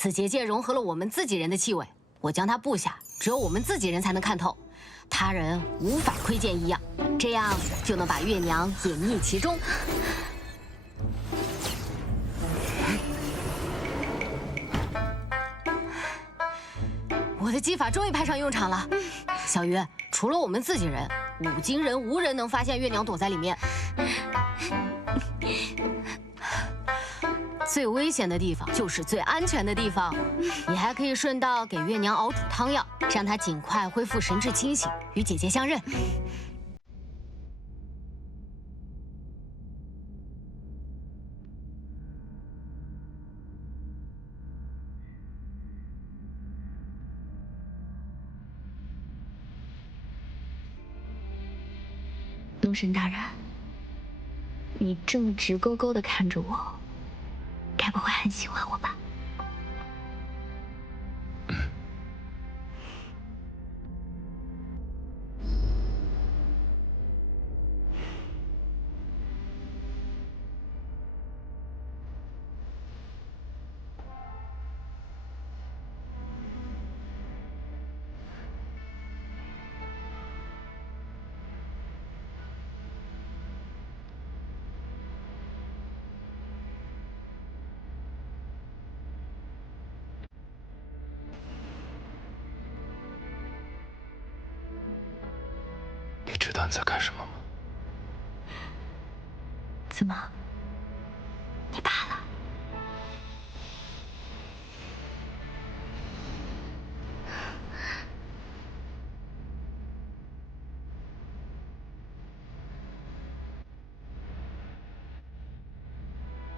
此结界融合了我们自己人的气味，我将它布下，只有我们自己人才能看透，他人无法窥见异样，这样就能把月娘隐匿其中。我的技法终于派上用场了，小鱼，除了我们自己人，五金人无人能发现月娘躲在里面。最危险的地方就是最安全的地方，你还可以顺道给月娘熬煮汤药，让她尽快恢复神志清醒，与姐姐相认。龙神大人，你这么直勾勾地看着我，该不会很喜欢我吧？你知道你在干什么吗？怎么？你怕了？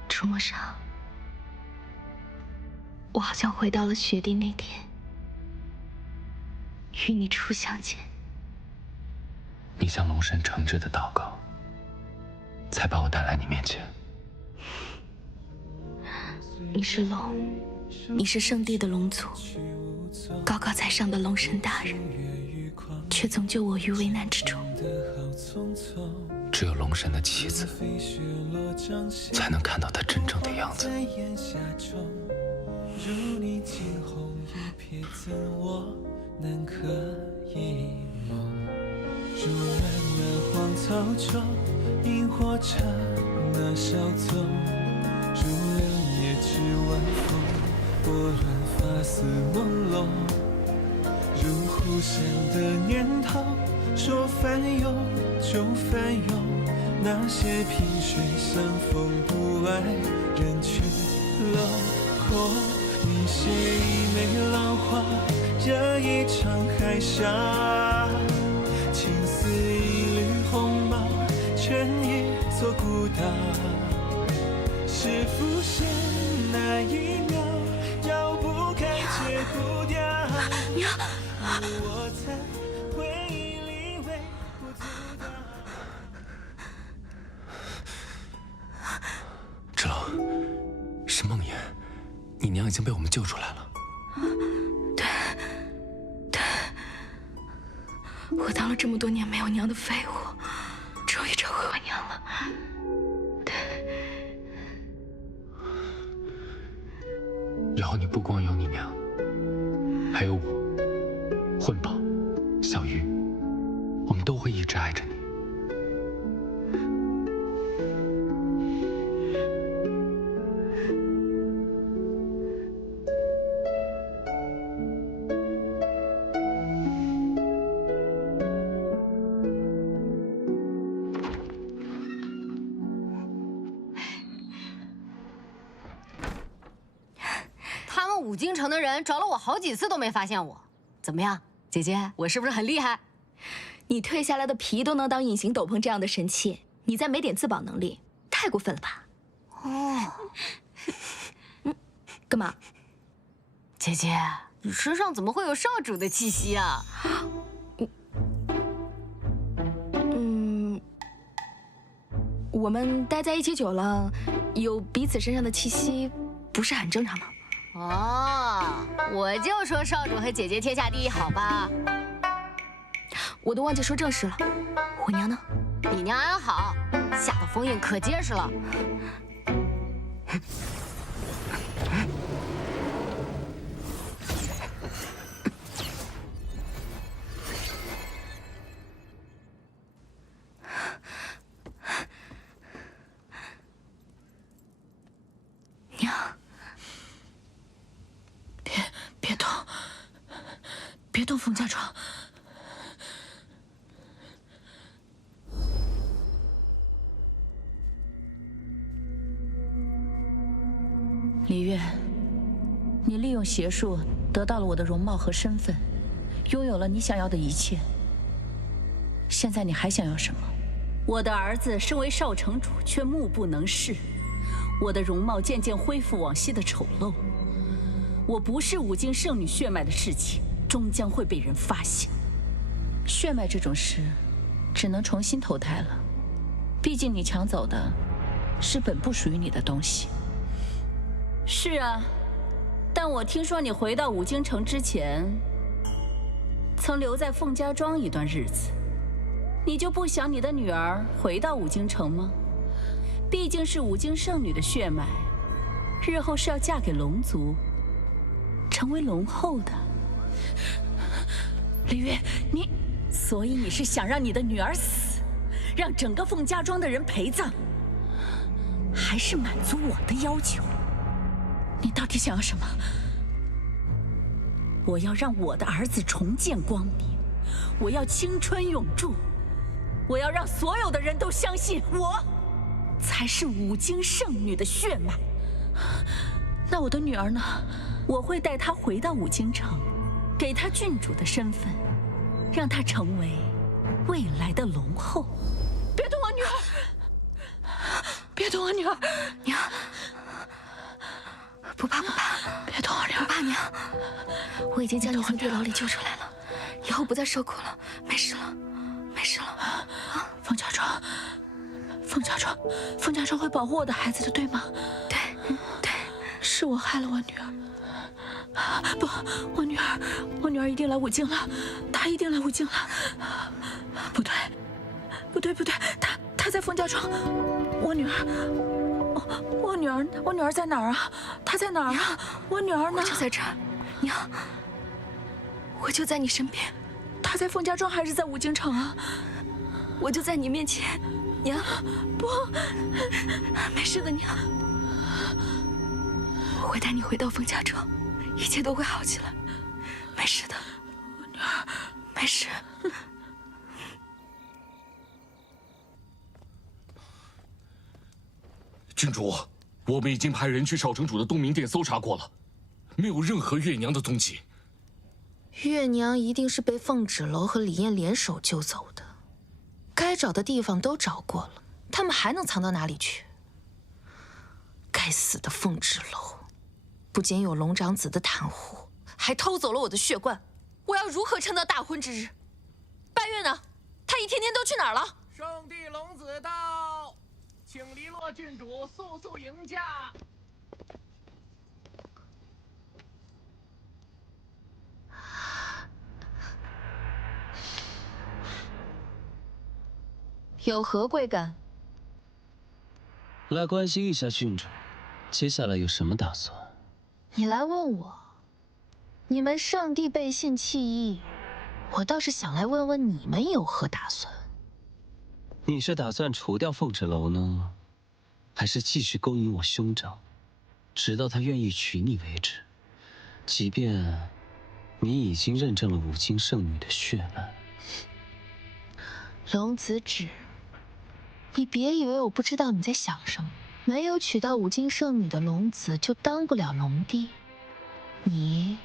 触摸上，我好像回到了雪地那天，与你初相见。你向龙神诚挚的祷告，才把我带来你面前。你是龙，你是圣地的龙族，高高在上的龙神大人，却总救我于危难之中。只有龙神的妻子，才能看到他真正的样子。如暖暖荒草中，萤火虫那小纵，如流夜之晚风，拨乱发丝朦胧。如忽闪的念头，说翻涌就翻涌，那些萍水相逢不爱人去楼空。你写一枚浪花，惹一场海啸。情似一缕鸿毛，圈一座孤岛。是浮现那一秒，绕不开却不掉。我在回忆里微不足道。芷龙，是梦魇，你娘已经被我们救出来了。我当了这么多年没有娘的废物，终于找回我娘了。以后你不光有你娘，还有我、混宝、小鱼，我们都会一直爱着你。五京城的人找了我好几次都没发现我，怎么样，姐姐，我是不是很厉害？你蜕下来的皮都能当隐形斗篷这样的神器，你再没点自保能力，太过分了吧？哦，干嘛？姐姐，你身上怎么会有少主的气息啊？我们待在一起久了，有彼此身上的气息，不是很正常吗？哦，我就说少主和姐姐天下第一，好吧？我都忘记说正事了，我娘呢？你娘安好，下的封印可结实了。别动冯家庄。李月，你利用邪术得到了我的容貌和身份，拥有了你想要的一切。现在你还想要什么？我的儿子身为少城主，却目不能视。我的容貌渐渐恢复往昔的丑陋。我不是五经圣女血脉的事情，终将会被人发现。血脉这种事，只能重新投胎了。毕竟你抢走的是本不属于你的东西。是啊，但我听说你回到五京城之前，曾留在凤家庄一段日子。你就不想你的女儿回到五京城吗？毕竟是五京圣女的血脉，日后是要嫁给龙族，成为龙后的。李月，你，所以你是想让你的女儿死，让整个凤家庄的人陪葬，还是满足我的要求？你到底想要什么？我要让我的儿子重见光明，我要青春永驻。我要让所有的人都相信我才是五京圣女的血脉。那我的女儿呢？我会带她回到五京城，给她郡主的身份，让她成为未来的龙后。别动我女儿！别动我女儿！娘，不怕不怕，别动我女儿！不怕娘，我已经将你从地牢里救出来了，以后不再受苦了，没事了。没事了，凤家庄，凤家庄，凤家庄会保护我的孩子的，对吗？对，对，是我害了我女儿。不，我女儿一定来五京了，她一定来五京了。不对，不对，不对，她在凤家庄。我女儿，我女儿在哪儿啊？她在哪儿啊？我女儿呢？我就在这儿，娘，我就在你身边。他在凤家庄还是在五京城啊？我就在你面前，娘，不，没事的，娘，我会带你回到凤家庄，一切都会好起来，没事的，我女儿，没事。郡主，我们已经派人去少城主的东明殿搜查过了，没有任何月娘的踪迹。月娘一定是被凤芷楼和李艳联手救走的，该找的地方都找过了，他们还能藏到哪里去？该死的凤芷楼，不仅有龙长子的袒护，还偷走了我的血罐，我要如何撑到大婚之日？拜月呢？他一天天都去哪儿了？圣地龙子到，请黎洛郡主速速迎驾。有何贵干？来关心一下郡主，接下来有什么打算？你来问我，你们圣地背信弃义，我倒是想来问问你们有何打算。你是打算除掉凤芷楼呢，还是继续勾引我兄长，直到他愿意娶你为止？即便你已经认证了五京圣女的血脉。龙子芷，你别以为我不知道你在想什么。没有娶到五京圣女的龙子，就当不了龙帝。你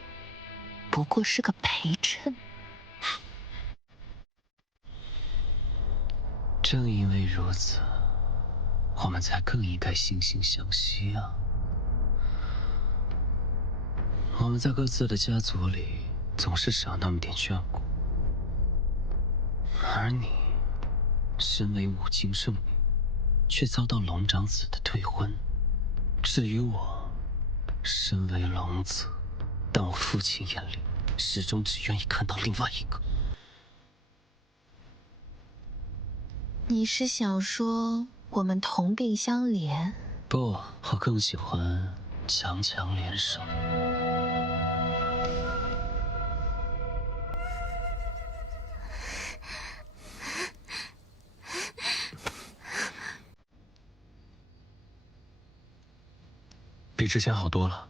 不过是个陪衬。正因为如此，我们才更应该惺惺相惜啊！我们在各自的家族里总是少那么点眷顾，而你身为五京圣女，却遭到龙长子的退婚。至于我，身为龙子，但我父亲眼里始终只愿意看到另外一个。你是想说我们同病相怜？不，我更喜欢强强联手。比之前好多了，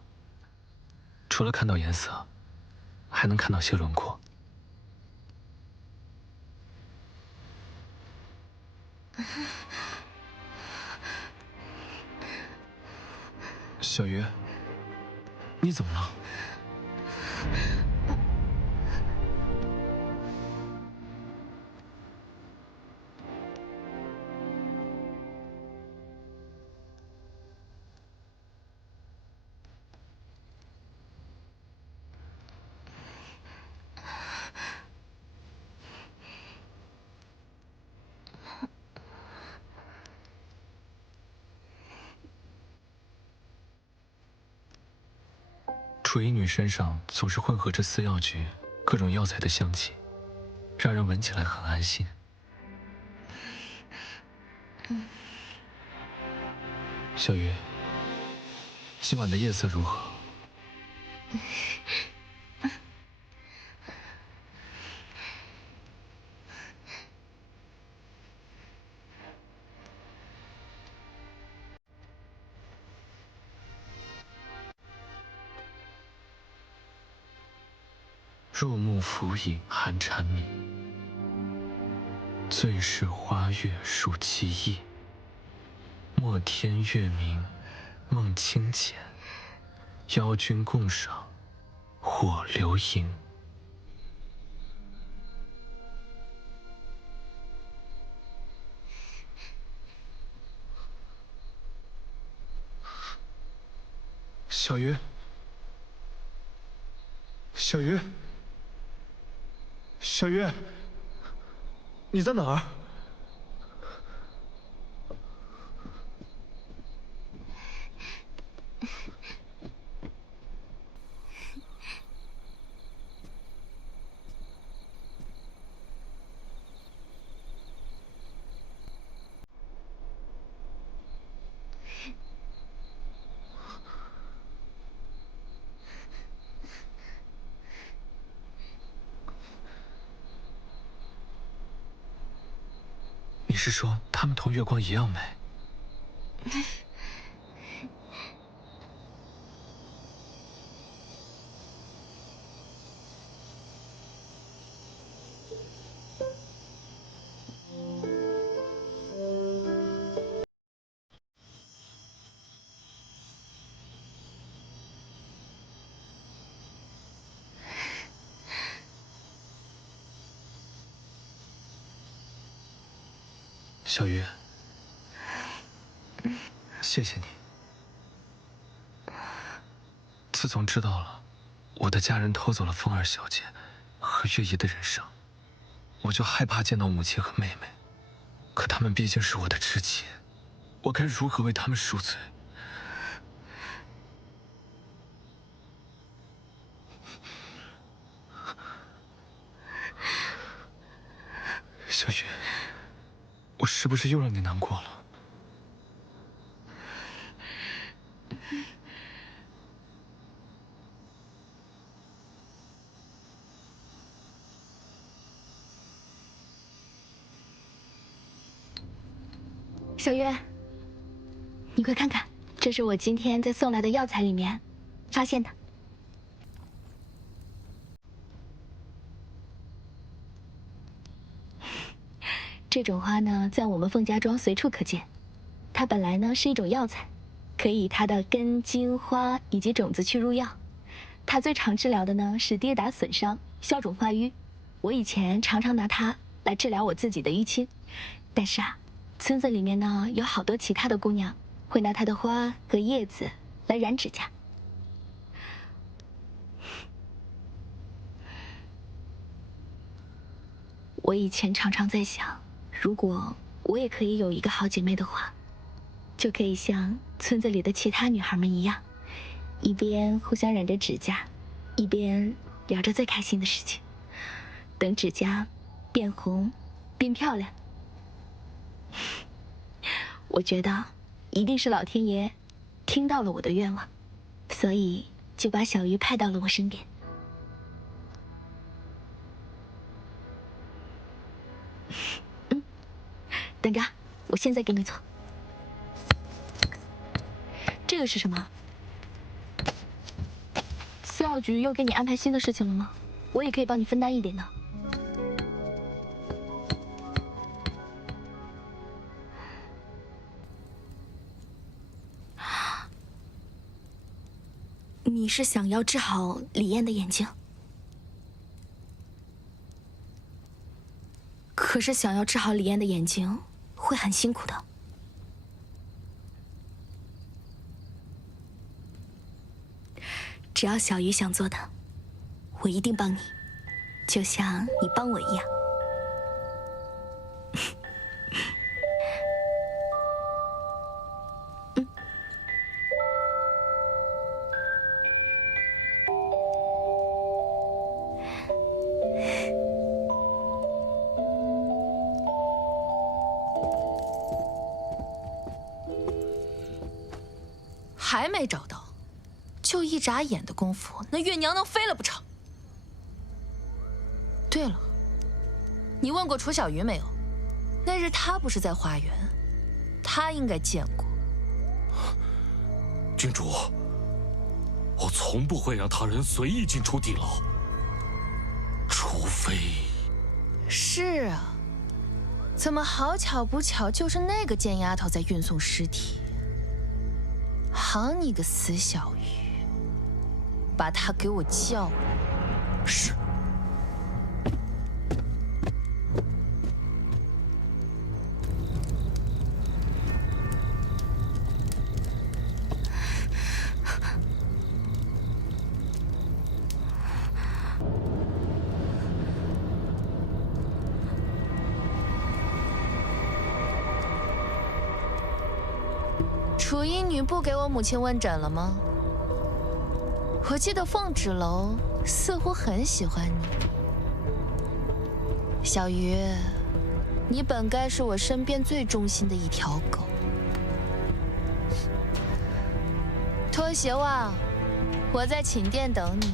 除了看到颜色，还能看到些轮廓。小鱼，你怎么了？楚衣女身上总是混合着私药局各种药材的香气，让人闻起来很安心。小鱼，今晚的夜色如何？入木浮影寒蝉鸣，最是花月数奇异。莫天月明梦清浅，邀君共赏火流萤。小鱼，小鱼，小鱼，你在哪儿？你是说他们同月光一样美？小鱼，谢谢你。自从知道了我的家人偷走了风儿小姐和月姨的人生，我就害怕见到母亲和妹妹。可她们毕竟是我的知己，我该如何为她们赎罪？小雨，我是不是又让你难过了？小月，你快看看，这是我今天在送来的药材里面发现的。这种花呢，在我们凤家庄随处可见。它本来呢是一种药材，可以以它的根、茎、花以及种子去入药。它最常治疗的呢是跌打损伤、消肿化瘀。我以前常常拿它来治疗我自己的淤青，但是啊，村子里面呢有好多其他的姑娘会拿它的花和叶子来染指甲。我以前常常在想，如果我也可以有一个好姐妹的话，就可以像村子里的其他女孩们一样，一边互相染着指甲，一边聊着最开心的事情，等指甲变红变漂亮。我觉得一定是老天爷听到了我的愿望，所以就把小鱼派到了我身边。等着，我现在给你做。这个是什么？饲药局又给你安排新的事情了吗？我也可以帮你分担一点的。你是想要治好李艳的眼睛？可是想要治好李艳的眼睛，会很辛苦的。只要小鱼想做的，我一定帮你，就像你帮我一样。还没找到，就一眨眼的功夫，那月娘能飞了不成？对了，你问过楚小鱼没有？那日她不是在花园，她应该见过。郡主，我从不会让他人随意进出地牢，除非……是啊，怎么好巧不巧，就是那个贱丫头在运送尸体？好你个死小鱼，把她给我叫来。是。楚衣女不给我母亲问诊了吗？我记得凤芷楼似乎很喜欢你。小鱼，你本该是我身边最忠心的一条狗。脱鞋袜，我在寝殿等你。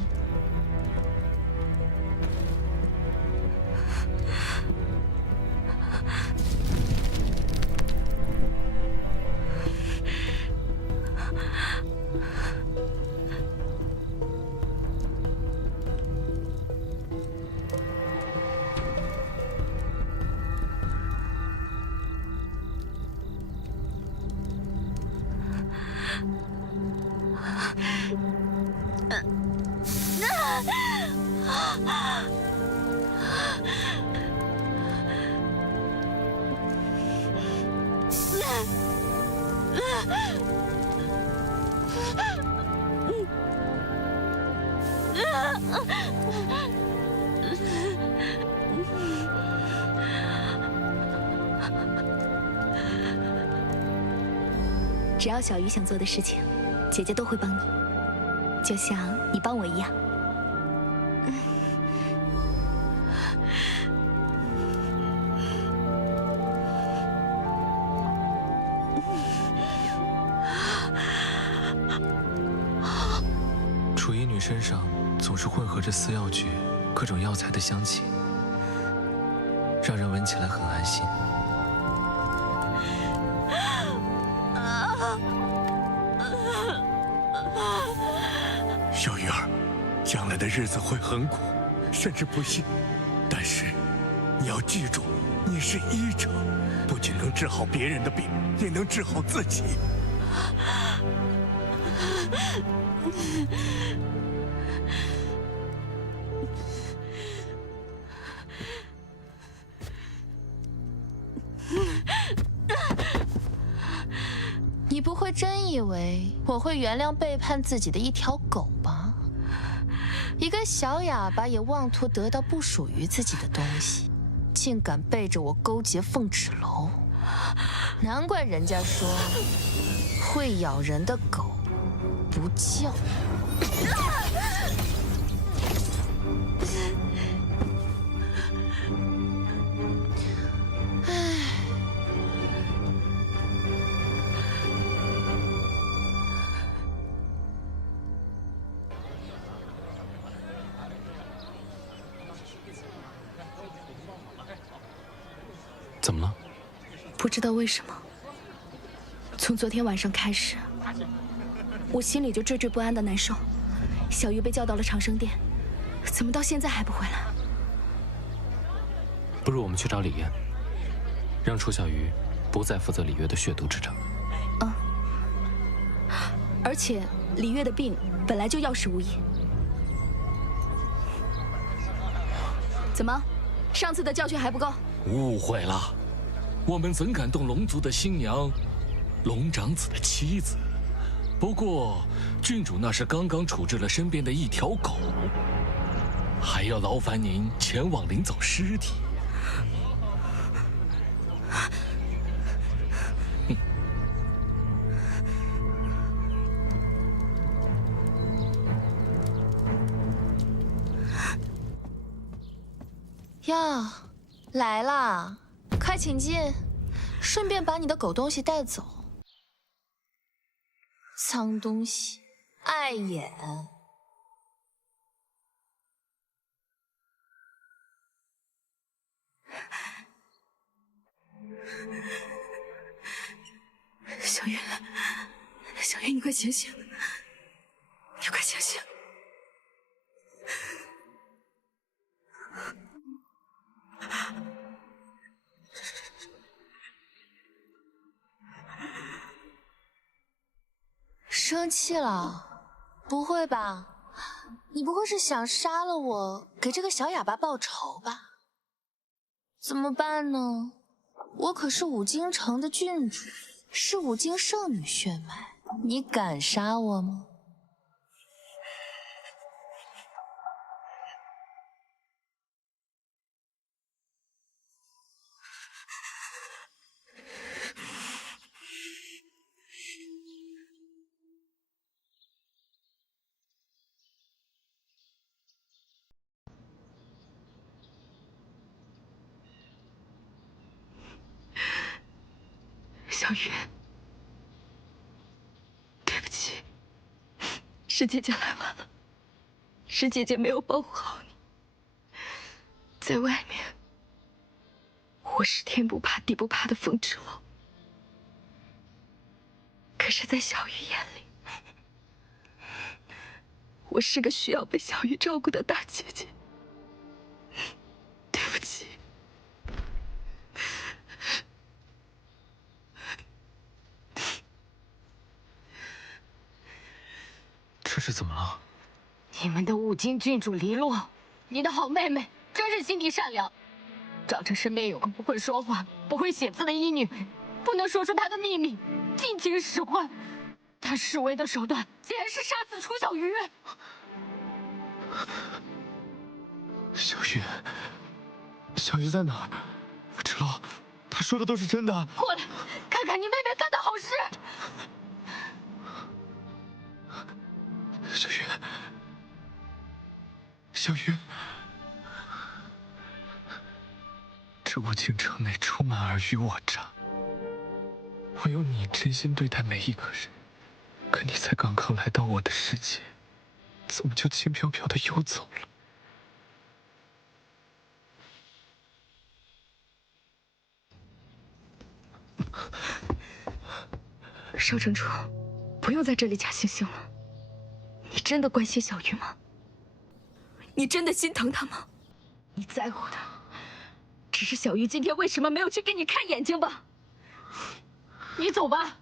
只要小鱼想做的事情，姐姐都会帮你，就像你帮我一样。楚衣女身上总是混合着似药菊、各种药材的香气，让人闻起来很安心。小鱼儿，将来的日子会很苦，甚至不幸。但是，你要记住，你是医者，不仅能治好别人的病，也能治好自己。你不会真以为我会原谅背叛自己的一条狗吧？一个小哑巴也妄图得到不属于自己的东西，竟敢背着我勾结凤芷楼，难怪人家说会咬人的狗不叫。怎么了？不知道为什么，从昨天晚上开始，我心里就惴惴不安的难受。小鱼被叫到了长生殿，怎么到现在还不回来？不如我们去找李艳，让楚小鱼不再负责李月的血毒之战。而且李月的病本来就药石无疑。怎么，上次的教训还不够？误会了，我们怎敢动龙族的新娘，龙长子的妻子？不过，郡主那是刚刚处置了身边的一条狗，还要劳烦您前往领走尸体。呀，来啦，快请进，顺便把你的狗东西带走。脏东西，碍眼。小月，小月，你快醒醒！你快醒醒！生气了？不会吧？你不会是想杀了我，给这个小哑巴报仇吧？怎么办呢？我可是五京城的郡主，是五京圣女血脉，你敢杀我吗？小雨，对不起，是姐姐来晚了，是姐姐没有保护好你。在外面，我是天不怕地不怕的风之楼，可是，在小雨眼里，我是个需要被小雨照顾的大姐姐。对不起。这是怎么了？你们的五京郡主黎洛，你的好妹妹，真是心地善良。长着身边有个不会说话、不会写字的医女，不能说出她的秘密，尽情使唤。她示威的手段，竟然是杀死楚小鱼。小鱼，小鱼在哪儿？芷楼，他说的都是真的。过来，看看你妹妹干的好事。小鱼，小鱼，这五京城内充满尔虞我诈，唯有你真心对待每一个人。可你才刚刚来到我的世界，怎么就轻飘飘的游走了？邵城主，不用在这里假惺惺了。你真的关心小鱼吗？你真的心疼她吗？你在乎的只是小鱼今天为什么没有去给你看眼睛吧？你走吧。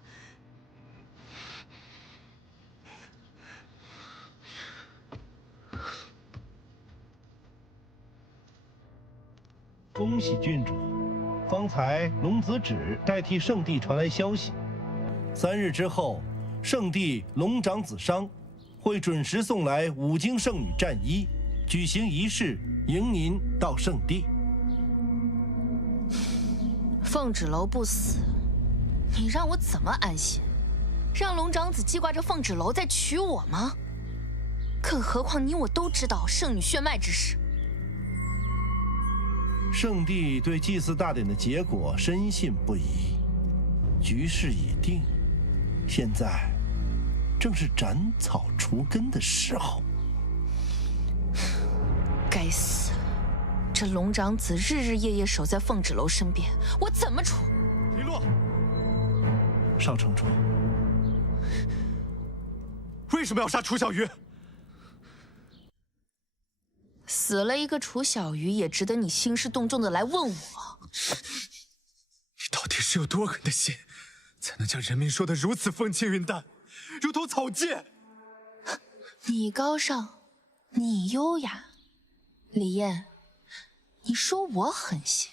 恭喜郡主，方才龙子止代替圣帝传来消息，3日之后，圣帝龙长子商会准时送来五京圣女战衣，举行仪式迎您到圣地。凤芷楼不死，你让我怎么安心？让龙长子记挂着凤芷楼再娶我吗？更何况你我都知道圣女血脉之事。圣帝对祭祀大典的结果深信不疑，局势已定，现在正是斩草除根的时候。该死，这龙长子日日夜夜守在凤芷楼身边，我怎么处？黎洛，邵城主，为什么要杀楚小鱼？死了一个楚小鱼，也值得你兴师动众的来问我。你到底是有多狠的心，才能将人民说得如此风轻云淡，如同草芥？你高尚，你优雅，李艳，你说我狠心，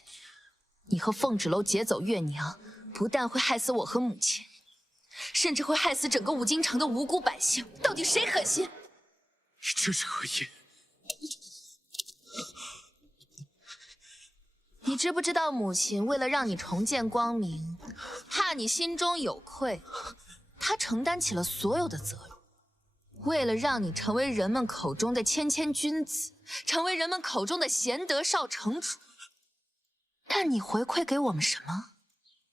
你和凤芷楼劫走月娘，不但会害死我和母亲，甚至会害死整个五京城的无辜百姓。到底谁狠心？这是何意？你知不知道，母亲为了让你重见光明，怕你心中有愧，她承担起了所有的责任。为了让你成为人们口中的谦谦君子，成为人们口中的贤德少城主，但你回馈给我们什么？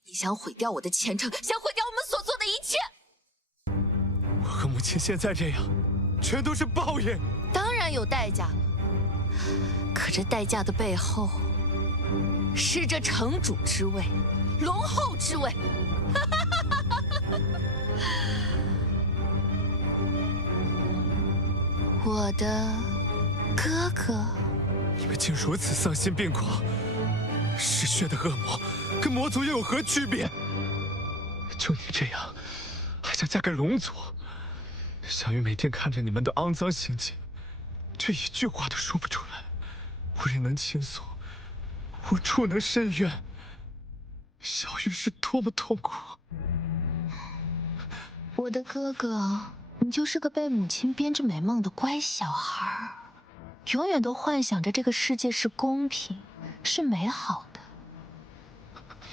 你想毁掉我的前程，想毁掉我们所做的一切。我和母亲现在这样，全都是报应。当然有代价了，可这代价的背后，是这城主之位，龙后之位。我的哥哥，你们竟如此丧心病狂！嗜血的恶魔跟魔族又有何区别？就你这样，还想嫁给龙族？小玉每天看着你们的肮脏行径，却一句话都说不出来，无人能倾诉，无处能伸冤。小玉是多么痛苦！我的哥哥，你就是个被母亲编织美梦的乖小孩，永远都幻想着这个世界是公平、是美好的。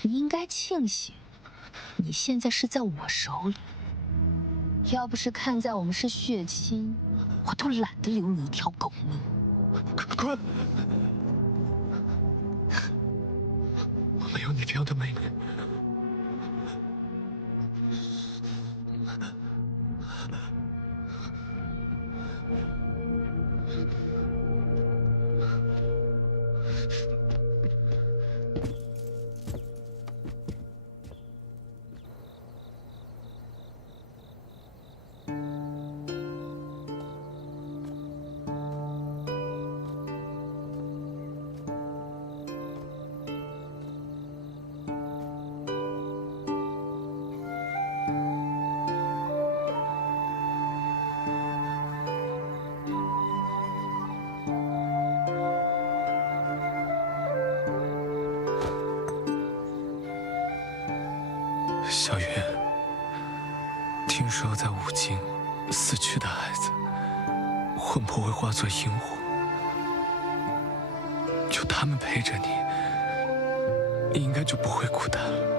你应该庆幸，你现在是在我手里。要不是看在我们是血亲，我都懒得留你一条狗命。滚！我没有你这样的妹妹。小云，听说在五京死去的孩子，魂魄会化作萤火，有他们陪着你，你应该就不会孤单了。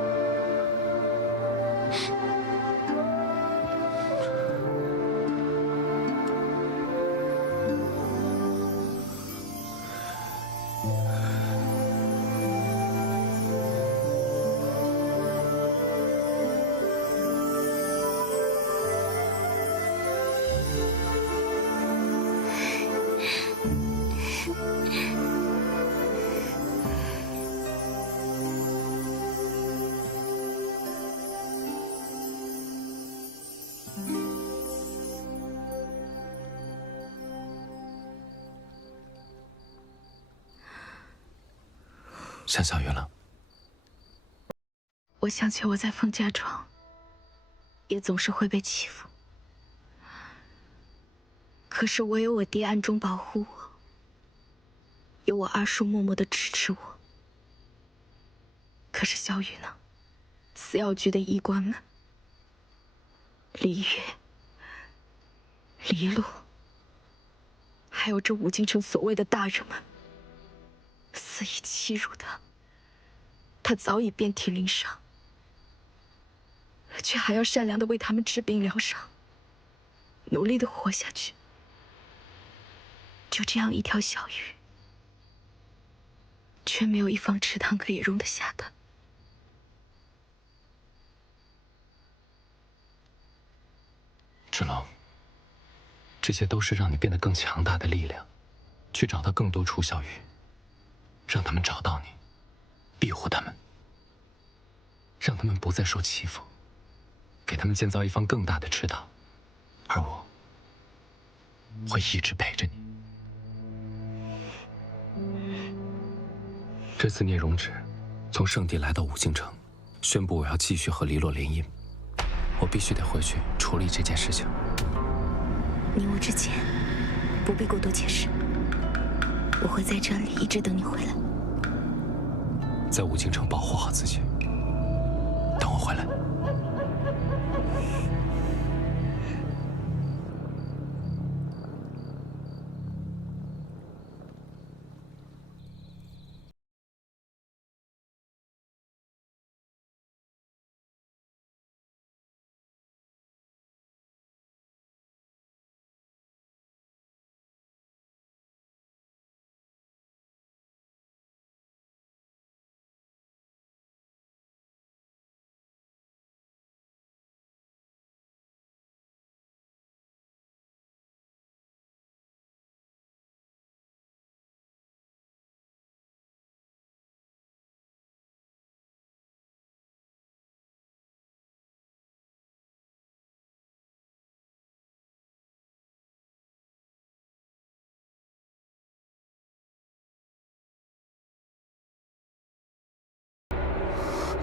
想小云了。我想起我在凤家庄，也总是会被欺负。可是我有我爹暗中保护我，有我二叔默默的支持我。可是小雨呢？死药局的医官们，李月、黎洛，还有这五京城所谓的大人们，肆意欺辱他。他早已遍体鳞伤，却还要善良的为他们治病疗伤，努力的活下去。就这样一条小鱼，却没有一方池塘可以容得下他。芷楼，这些都是让你变得更强大的力量，去找到更多楚小鱼，让他们找到你，庇护他们，让他们不再受欺负，给他们建造一方更大的池塘，而我会一直陪着你。这次聂荣芷从圣地来到五京城，宣布我要继续和黎洛联姻，我必须得回去处理这件事情。迷雾之前，不必过多解释。我会在这里一直等你回来。在武京城保护好自己，等我回来。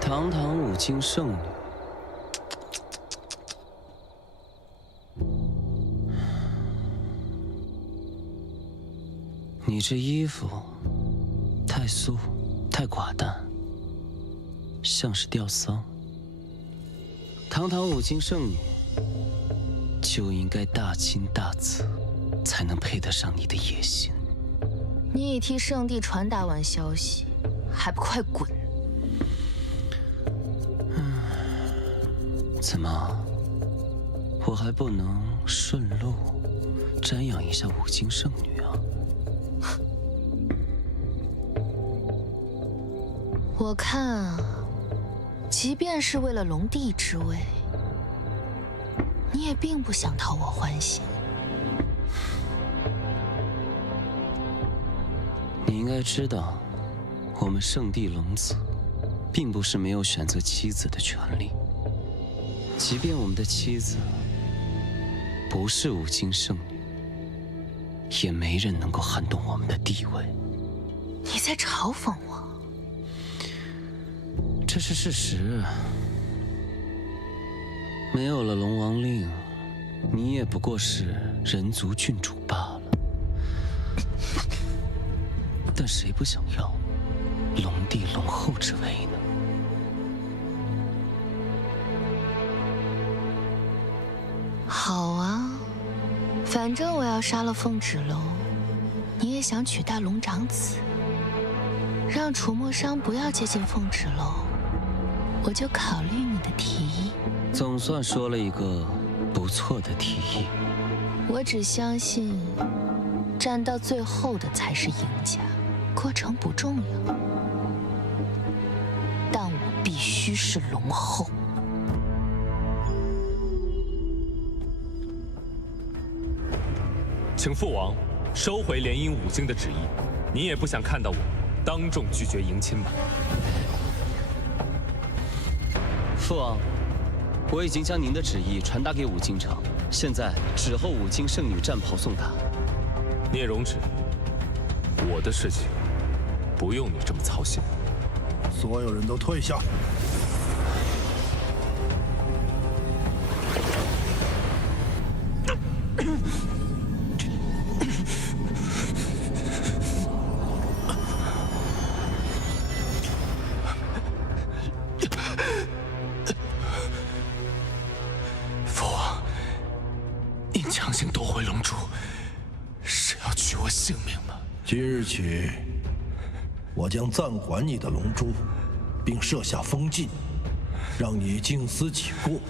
堂堂武京圣女，你这衣服太素，太寡淡，像是吊丧。堂堂武京圣女，就应该大金大紫，才能配得上你的野心。你已替圣地传达完消息，还不快滚！怎么，我还不能顺路瞻仰一下武京圣女啊？我看啊，即便是为了龙帝之位，你也并不想讨我欢心。你应该知道，我们圣地龙子，并不是没有选择妻子的权利。即便我们的妻子不是武京圣女，也没人能够撼动我们的地位。你在嘲讽我？这是事实。没有了龙王令，你也不过是人族郡主罢了。但谁不想要龙帝龙后之位呢？好啊，反正我要杀了凤芷楼，你也想取代龙长子，让楚墨商不要接近凤芷楼，我就考虑你的提议。总算说了一个不错的提议。我只相信，战到最后的才是赢家，过程不重要，但我必须是龙后。请父王收回联姻武京的旨意，你也不想看到我当众拒绝迎亲吧？父王，我已经将您的旨意传达给武京城，现在只候武京圣女战袍送达。聂荣芷，我的事情不用你这么操心。所有人都退下。父王，您强行夺回龙珠，是要取我性命吗？即日起，我将暂缓你的龙珠，并设下封禁，让你静思己过，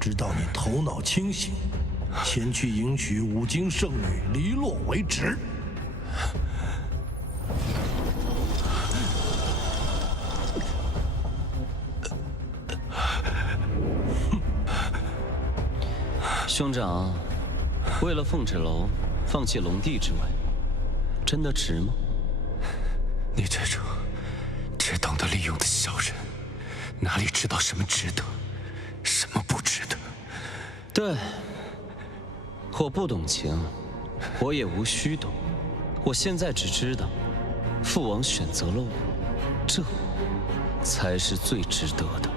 直到你头脑清醒，前去迎娶武京圣女黎洛为止。兄长，为了凤芷楼放弃龙帝之位，真的值吗？你这种只懂得利用的小人，哪里知道什么值得，什么不值得？对，我不懂情，我也无需懂。我现在只知道，父王选择了我，这才是最值得的。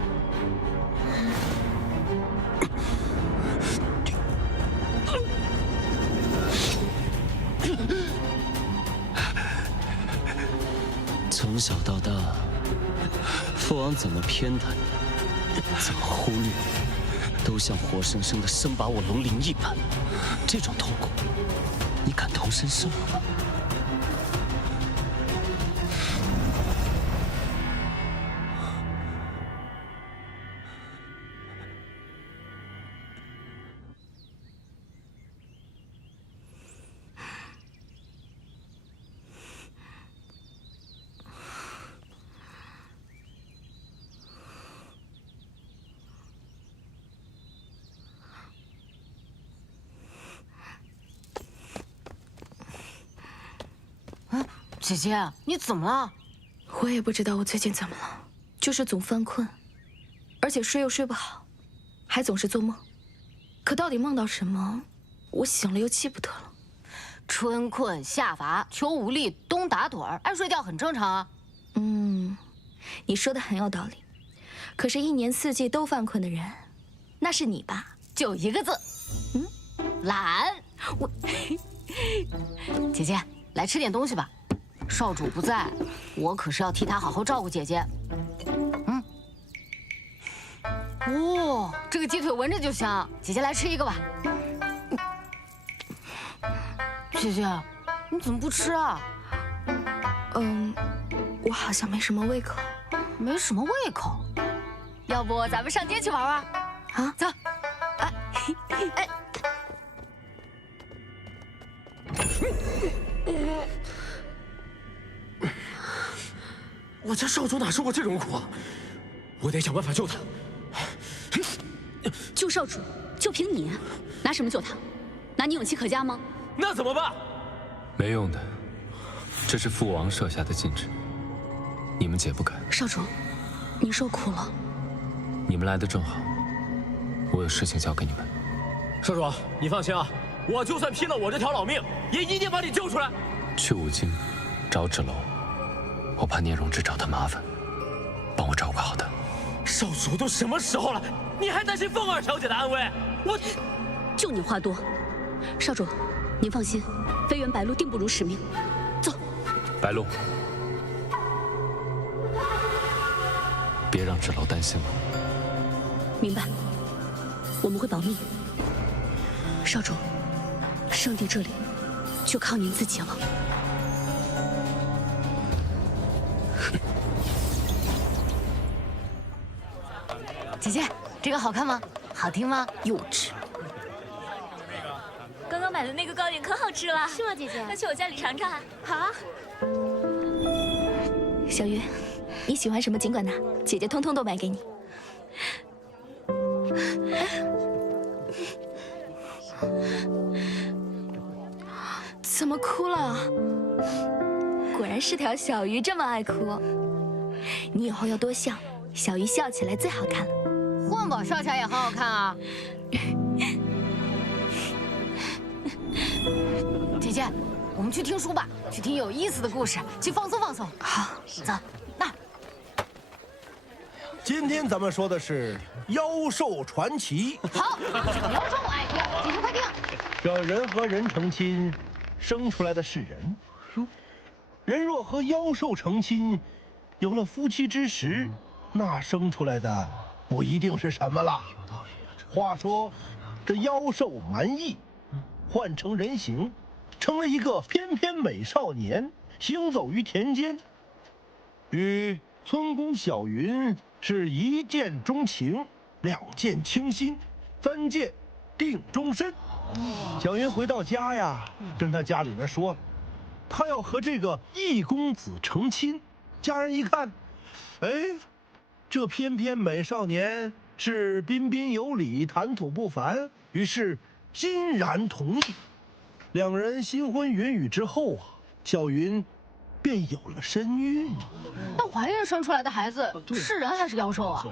小到大，父王怎么偏袒你，怎么忽略你，都像活生生的生把我龙鳞一般。这种痛苦，你感同身受吗？姐姐，你怎么了？我也不知道我最近怎么了，就是总犯困，而且睡又睡不好，还总是做梦。可到底梦到什么，我醒了又记不得了。春困夏乏，秋无力，冬打盹儿，爱睡觉很正常啊。你说的很有道理。可是，一年四季都犯困的人，那是你吧？就一个字，懒。姐姐，来吃点东西吧。少主不在，我可是要替他好好照顾姐姐。哦，这个鸡腿闻着就香，姐姐来吃一个吧。姐姐，你怎么不吃啊？我好像没什么胃口。没什么胃口？要不咱们上街去玩玩？啊，走。我家少主哪受过这种苦啊！我得想办法救他。救少主，就凭你，拿什么救他？拿你勇气可嘉吗？那怎么办？没用的，这是父王设下的禁制，你们解不开。少主，你受苦了。你们来的正好，我有事情交给你们。少主，你放心啊，我就算拼了我这条老命，也一定把你救出来。去五京，找芷楼，我怕聂荣芷找他麻烦，帮我照顾好他。少主都什么时候了，你还担心凤儿小姐的安危？我就你话多。少主，您放心，飞远白鹿定不辱使命。走。白鹿，别让芷楼担心了。明白，我们会保密。少主，圣地这里就靠您自己了。姐姐，这个好看吗？好听吗？幼稚。刚刚买的那个糕点可好吃了，是吗，姐姐？那去我家里尝尝啊。好啊。小云，你喜欢什么尽管拿，姐姐通通都买给你。怎么哭了？果然是条小鱼，这么爱哭。你以后要多笑，小鱼笑起来最好看了。混宝笑起来也很好看啊。姐姐，我们去听书吧，去听有意思的故事，去放松放松。好，走，那。今天咱们说的是妖兽传奇。好，妖兽我爱听，姐姐快听。这人和人成亲，生出来的是人。人若和妖兽成亲，有了夫妻之实，那生出来的不一定是什么了。话说，这妖兽蛮夷换成人形，成了一个翩翩美少年，行走于田间，与村姑小云是一见钟情，两见倾心，三见定终身。小云回到家呀，跟他家里人说，他要和这个易公子成亲。家人一看，哎，这翩翩美少年是彬彬有礼，谈吐不凡，于是欣然同意。两人新婚云雨之后啊，小云便有了身孕。那怀孕生出来的孩子是人还是妖兽啊？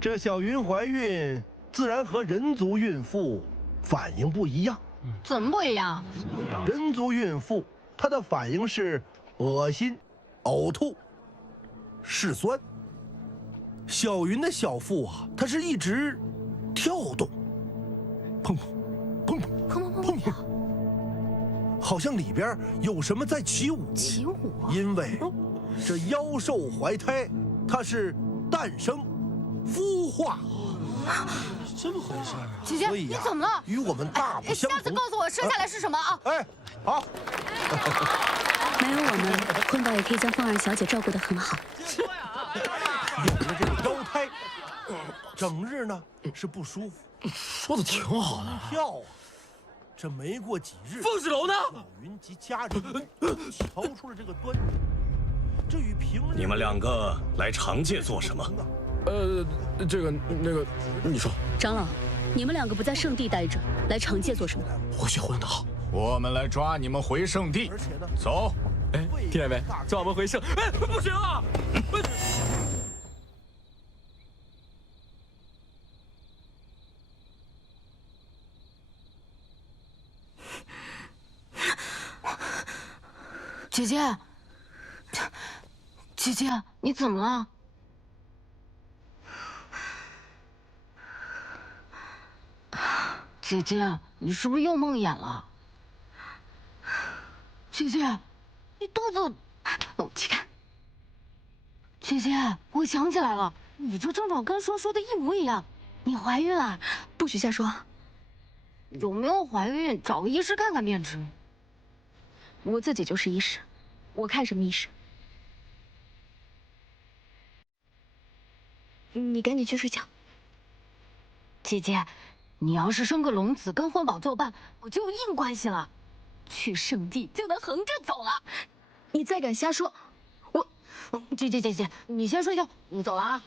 这小云怀孕，自然和人族孕妇反应不一样。怎么不一样？人族孕妇她的反应是恶心、呕吐、嗜酸。小云的小腹啊，它是一直跳动，砰砰砰砰砰砰砰，好像里边有什么在起舞。起舞？因为这妖兽怀胎，它是诞生、孵化。这么回事啊？姐姐，你怎么了？与我们大不相同。下次告诉我生下来是什么啊？哎，好。没有我们，坤宝也可以将凤儿小姐照顾得很好。有了这个妖胎，整日呢是不舒服。说的挺好的。跳啊！这没过几日，凤纸楼呢？老云及家人瞧出了这个端倪。这与平日你们两个来长界做什么？那个，你说。长老，你们两个不在圣地待着，来长界做什么？活血混的好。我们来抓你们回圣地。走。哎，听见没？抓我们回圣。哎，不行啊！姐姐，姐姐，你怎么了？姐姐，你是不是又梦魇了？姐姐，你肚子……我去看。姐姐，我想起来了，你这症状跟说的一模一样，你怀孕了。不许瞎说。有没有怀孕？找个医师看看便知。我自己就是医师，我看什么医师？你赶紧去睡觉。姐姐，你要是生个龙子跟婚宝作伴，我就有硬关系了，去圣地就能横着走了。你再敢瞎说，我……姐，你先睡觉，我走了啊。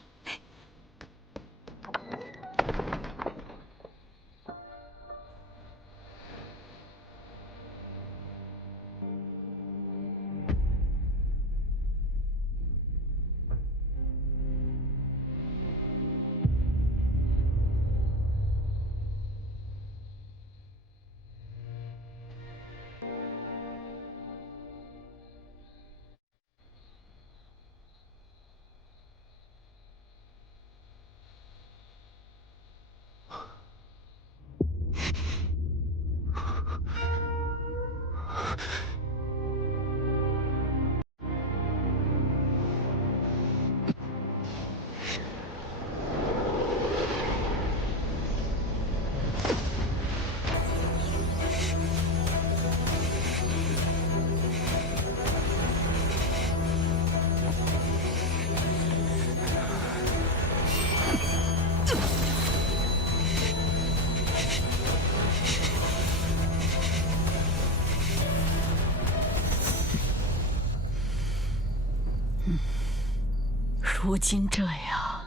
如今这样，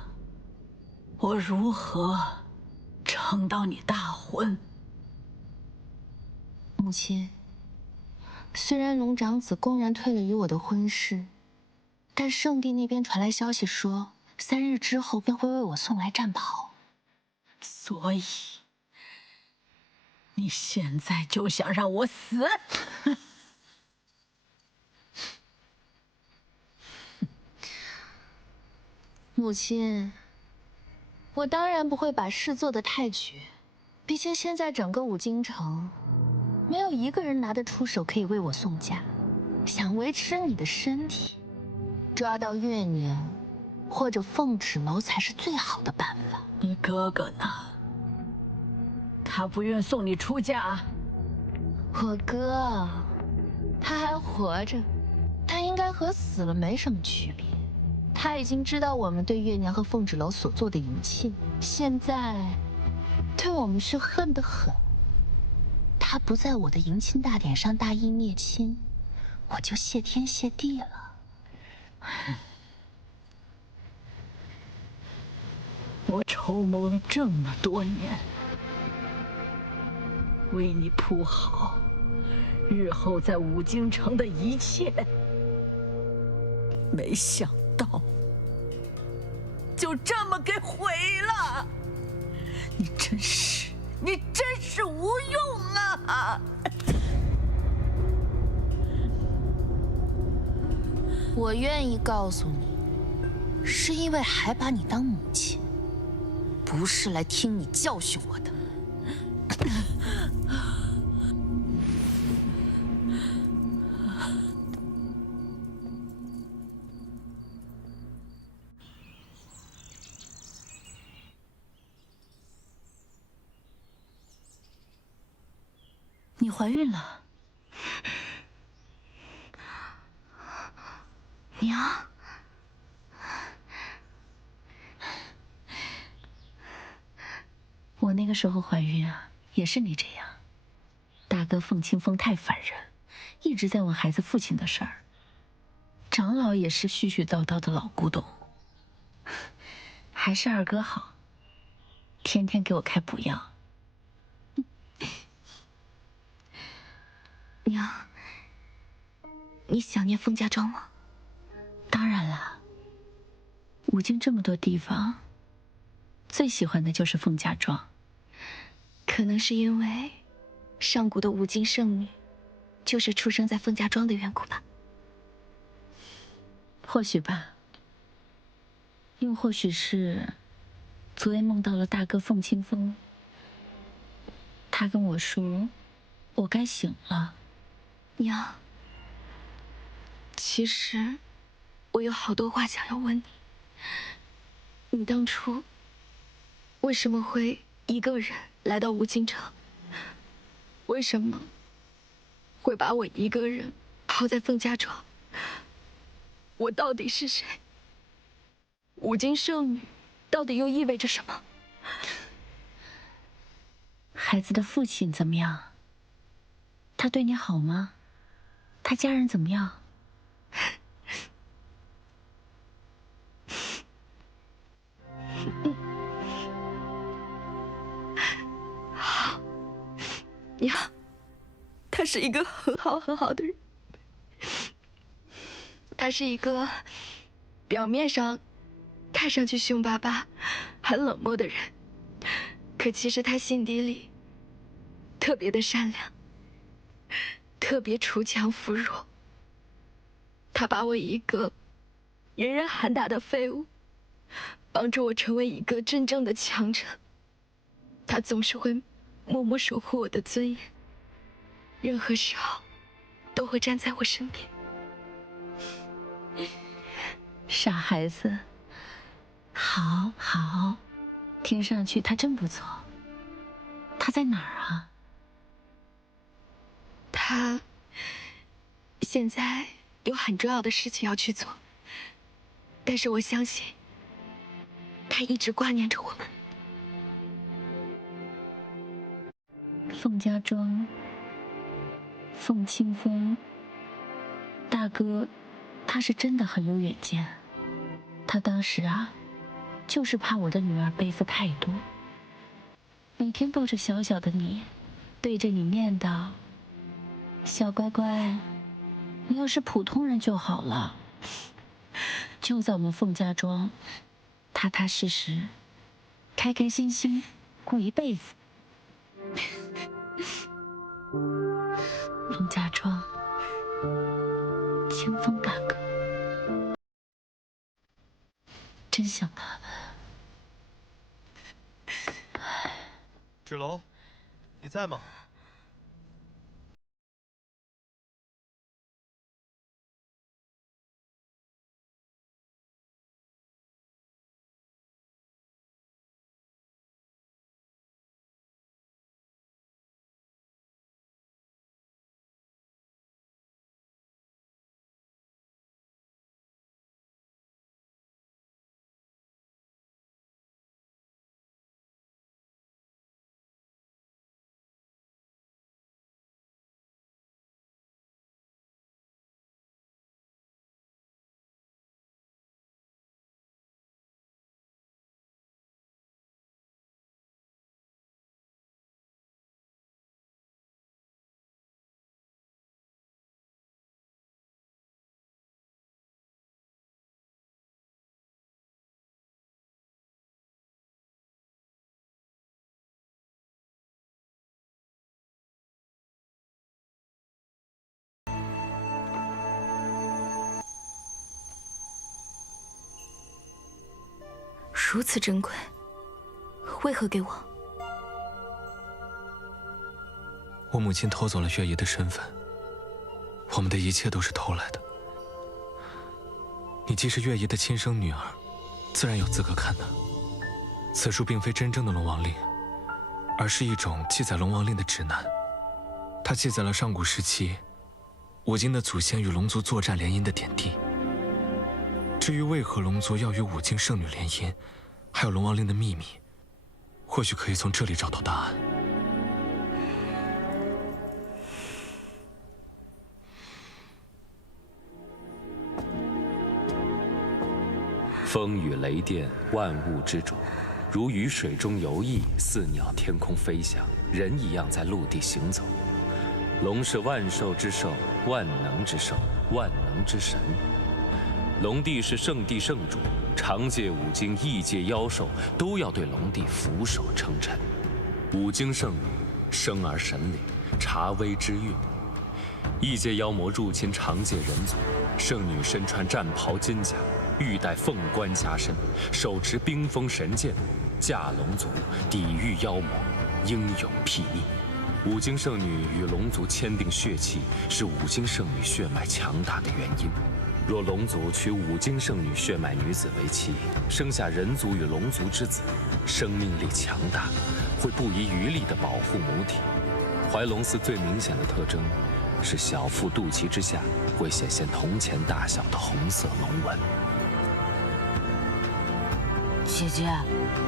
我如何撑到你大婚？母亲，虽然龙长子公然退了与我的婚事，但圣地那边传来消息说，3日之后便会为我送来战袍。所以，你现在就想让我死？母亲，我当然不会把事做得太绝，毕竟现在整个五京城，没有一个人拿得出手可以为我送嫁。想维持你的身体，抓到月娘或者凤纸楼才是最好的办法。你哥哥呢？他不愿送你出嫁？我哥，他还活着，但应该和死了没什么区别。他已经知道我们对月娘和凤纸楼所做的一切，现在对我们是恨得很。他不在我的迎亲大典上大义灭亲，我就谢天谢地了。我筹谋了这么多年，为你铺好日后在五京城的一切，没想到就这么给毁了！你真是无用啊！我愿意告诉你，是因为还把你当母亲，不是来听你教训我的。你怀孕了。娘，我那个时候怀孕啊，也是你这样。大哥凤清风太烦人，一直在问孩子父亲的事儿。长老也是絮絮叨叨的老古董，还是二哥好，天天给我开补药。娘，你想念凤家庄吗？当然啦，武京这么多地方，最喜欢的就是凤家庄。可能是因为上古的武京圣女就是出生在凤家庄的缘故吧。或许吧，又或许是昨夜梦到了大哥凤清风，他跟我说我该醒了。娘，其实我有好多话想要问你。你当初为什么会一个人来到武京城？为什么会把我一个人抛在凤家庄？我到底是谁？武京圣女到底又意味着什么？孩子的父亲怎么样？他对你好吗？他家人怎么样？好，娘，他是一个很好的人。他是一个表面上看上去凶巴巴、很冷漠的人，可其实他心底里特别的善良，特别锄强扶弱。他把我一个人人喊打的废物，帮助我成为一个真正的强者。他总是会默默守护我的尊严，任何时候都会站在我身边。傻孩子，好，听上去他真不错。他在哪儿啊？他现在有很重要的事情要去做，但是我相信他一直挂念着我们。凤家庄，凤清风，大哥，他是真的很有远见。他当时啊，就是怕我的女儿背负太多，每天抱着小小的你，对着你念叨：“小乖乖，你要是普通人就好了，就在我们凤家庄，踏踏实实，开开心心过一辈子。”凤家庄，清风大哥，真想他们。芷龙，你在吗？如此珍贵，为何给我？我母亲偷走了月姨的身份，我们的一切都是偷来的。你既是月姨的亲生女儿，自然有资格看的。此书并非真正的龙王令，而是一种记载龙王令的指南，它记载了上古时期五经的祖先与龙族作战联姻的点滴。至于为何龙族要与五经圣女联姻，还有龙王令的秘密，或许可以从这里找到答案。风雨雷电，万物之主，如鱼水中游弋，似鸟天空飞翔，人一样在陆地行走。龙是万兽之兽，万能之兽，万能之神。龙帝是圣地圣主，长界五经、异界妖兽都要对龙帝俯首称臣。五经圣女生而神灵，察微知运。异界妖魔入侵长界人族，圣女身穿战袍金甲，玉带凤冠加身，手持冰封神剑，驾龙族抵御妖魔，英勇霹雳。五经圣女与龙族签订血契，是五经圣女血脉强大的原因。若龙族娶五经圣女血脉女子为妻，生下人族与龙族之子，生命力强大，会不遗余力地保护母体。怀龙丝最明显的特征是小腹肚脐之下会显现铜钱大小的红色龙纹。姐姐，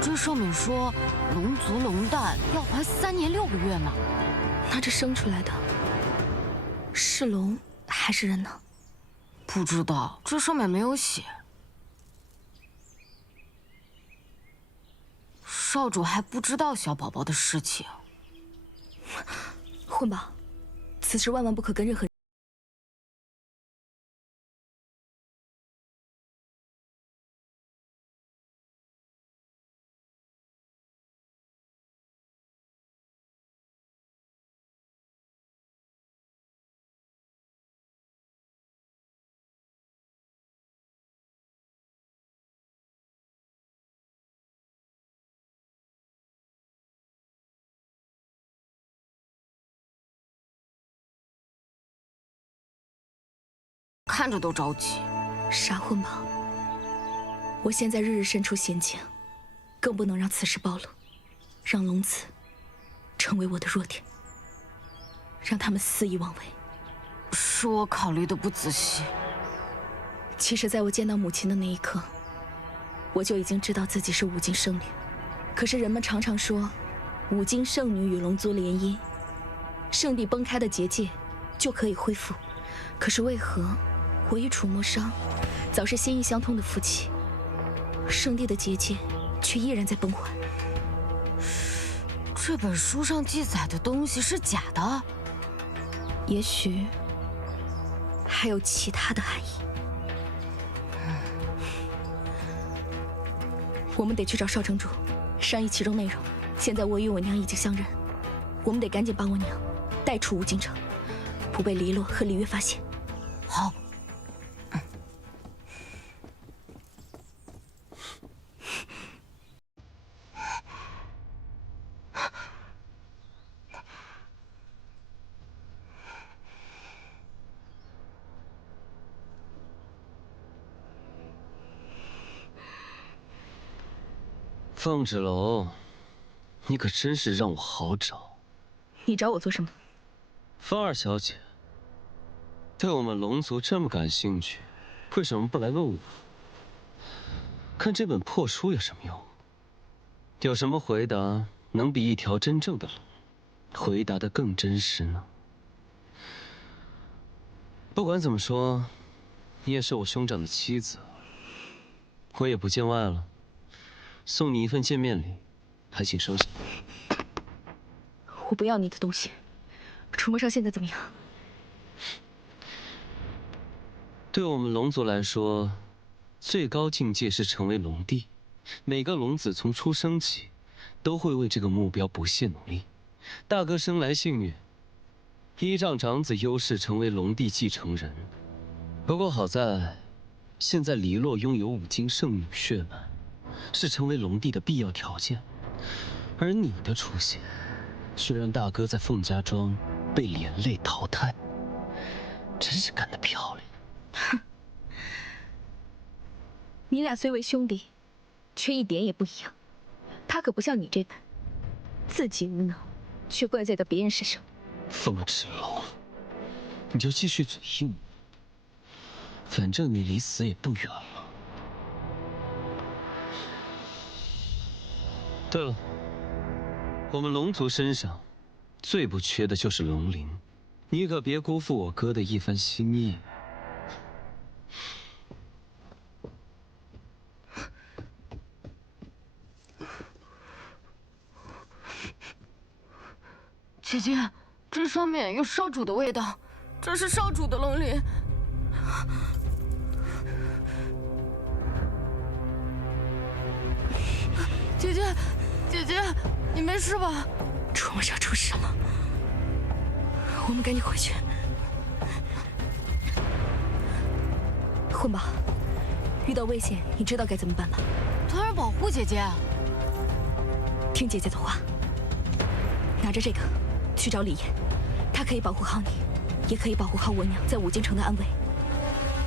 这上面说龙族龙蛋要怀3年6个月呢，那这生出来的是龙还是人呢？不知道，这上面没有写。少主还不知道小宝宝的事情。混宝，此事万万不可跟任何人。看着都着急。傻混宝，我现在日日身处险境，更不能让此事暴露，让龙子成为我的弱点，让他们肆意妄为。是我考虑的不仔细。其实，在我见到母亲的那一刻，我就已经知道自己是五经圣女。可是人们常常说，五经圣女与龙族联姻，圣地崩开的结界就可以恢复。可是为何我与楚墨商早是心意相通的夫妻，圣地的结界却依然在崩坏？这本书上记载的东西是假的？也许还有其他的含义。我们得去找少城主，商议其中内容。现在我与我娘已经相认，我们得赶紧帮我娘带出五京城，不被黎洛和李月发现。好。凤芷楼，你可真是让我好找。你找我做什么？风儿小姐，对我们龙族这么感兴趣，为什么不来问我？看这本破书有什么用？有什么回答能比一条真正的龙回答得更真实呢？不管怎么说，你也是我兄长的妻子，我也不见外了。送你一份见面礼，还请收下。我不要你的东西。楚墨商现在怎么样？对我们龙族来说，最高境界是成为龙帝。每个龙子从出生起，都会为这个目标不懈努力。大哥生来幸运，依仗长子优势成为龙帝继承人。不过好在，现在黎洛拥有五经圣女血脉，是成为龙帝的必要条件。而你的出现，却让大哥在凤家庄被连累淘汰，真是干得漂亮。哼，你俩虽为兄弟，却一点也不一样。他可不像你这般，自己无能，却怪罪到别人身上。风之龙，你就继续嘴硬，反正你离死也不远了。对了，我们龙族身上最不缺的就是龙鳞，你可别辜负我哥的一番心意。姐姐，这上面有烧煮的味道，这是烧煮的龙鳞。姐姐，姐姐，你没事吧？楚梦莎出事了，我们赶紧回去。混宝，遇到危险，你知道该怎么办吗？当然保护姐姐。听姐姐的话，拿着这个去找李岩，他可以保护好你，也可以保护好我娘在五京城的安危。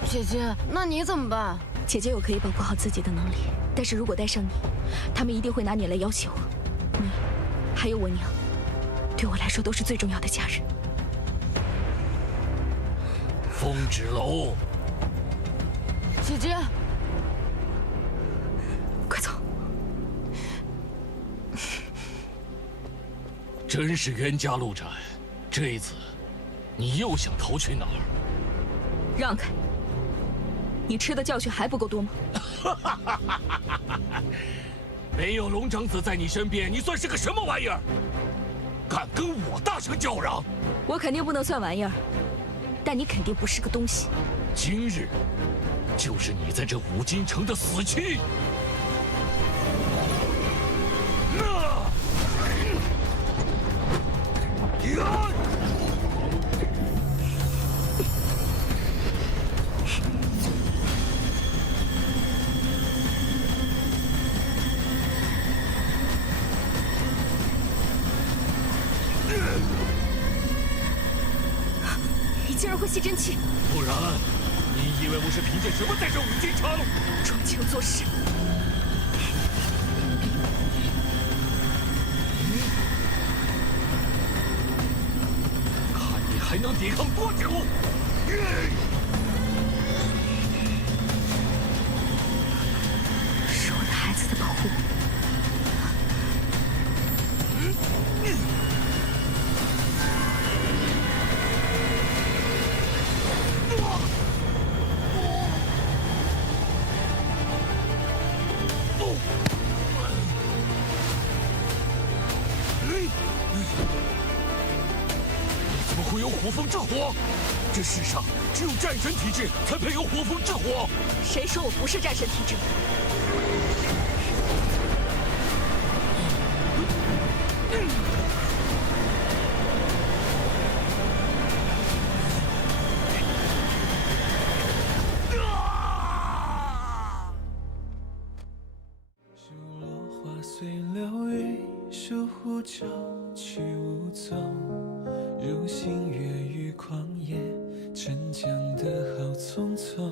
姐姐，那你怎么办？姐姐有可以保护好自己的能力，但是如果带上你，他们一定会拿你来要挟我。你，还有我娘，对我来说都是最重要的家人。风之楼，姐姐，快走！真是冤家路窄，这一次，你又想逃去哪儿？让开！你吃的教训还不够多吗？没有龙长子在你身边，你算是个什么玩意儿？敢跟我大声叫嚷！我肯定不能算玩意儿，但你肯定不是个东西。今日，就是你在这五京城的死期！你竟然会吸真气！不然，你以为我是凭借什么在这五京城？装腔作势！看你还能抵抗多久！是我的孩子在保护我。怎么会有火风之火？这世上只有战神体质才配有火风之火。谁说我不是战神体质？随流云，疏忽骤去无踪。如星月于旷野，沉江的好匆匆。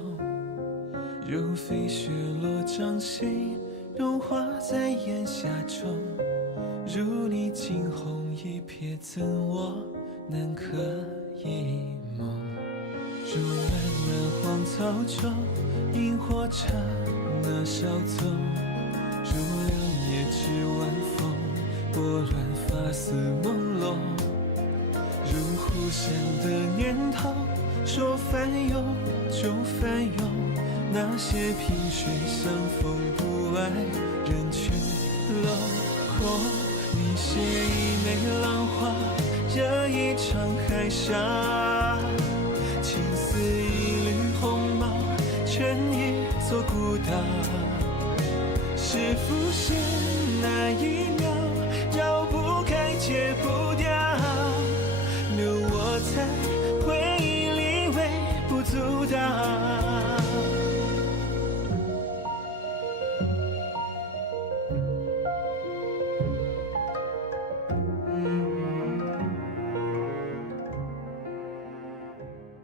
如飞雪落掌心，融化在檐下中。如你惊鸿一瞥，怎我能可一梦？如漫漫荒草中，萤火刹那稍纵。如两夜之晚风，拨乱发丝朦胧。如互相的念头，说翻涌就翻涌。那些萍水相逢不爱人群落空。你写一枚浪花，惹一场海沙。情似一缕鸿毛，成一座孤岛。是浮现那一秒，绕不开戒不掉，留我在回忆里微不足道。